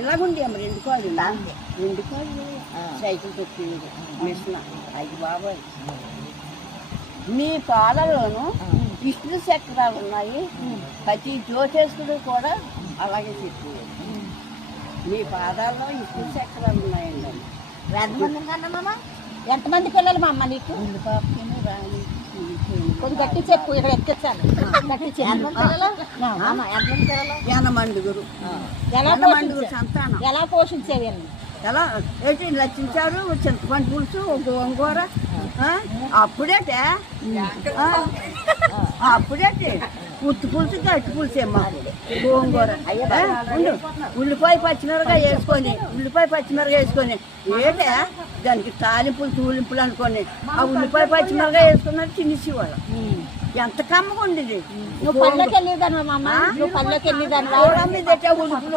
ఇలాగుండి అమ్మ 2 కాళ్ళు 2 కాళ్ళు సైకిల్ తొక్కింది మిషన్ అయ్యి బాబాయ్. మీ పాలలోను విష్ణు చక్రాలు ఉన్నాయి. ప్రతి జ్యోతిష్కుడు కూడా అలాగే చెప్పేది. మీ పాదాల్లో విష్ణు చక్రాలు ఉన్నాయండి. ఎంతమంది పిల్లలు మా అమ్మ నీకు? పాపకేమో రాని కొంచెం గట్టి చెప్పు, ఇక్కడ ఎక్కించాను. యనమండుగురు సంతానం. ఎలా పోషించేవి అన్ని? ఎలా ఏంటి రచించారు? చింతపండు పులుసు, గోంగూర. అప్పుడేటే ఉత్తి పులుసు, గట్టి పులుసు ఏమో గోంగూర. ఉల్లిపాయ పచ్చిమిరగా వేసుకొని ఏంటే దానికి తాలింపులు తూలింపులు అనుకోని ఆ ఉల్లిపాయ పచ్చిమిరగా వేసుకున్నట్టు తినేసేవాళ్ళు. ఎంత కమ్మగా ఉండేది. నువ్వు పళ్ళకి వెళ్ళేదాను మా అమ్మ, నువ్వు పళ్ళకి వెళ్ళేదాను. ఉలుపులు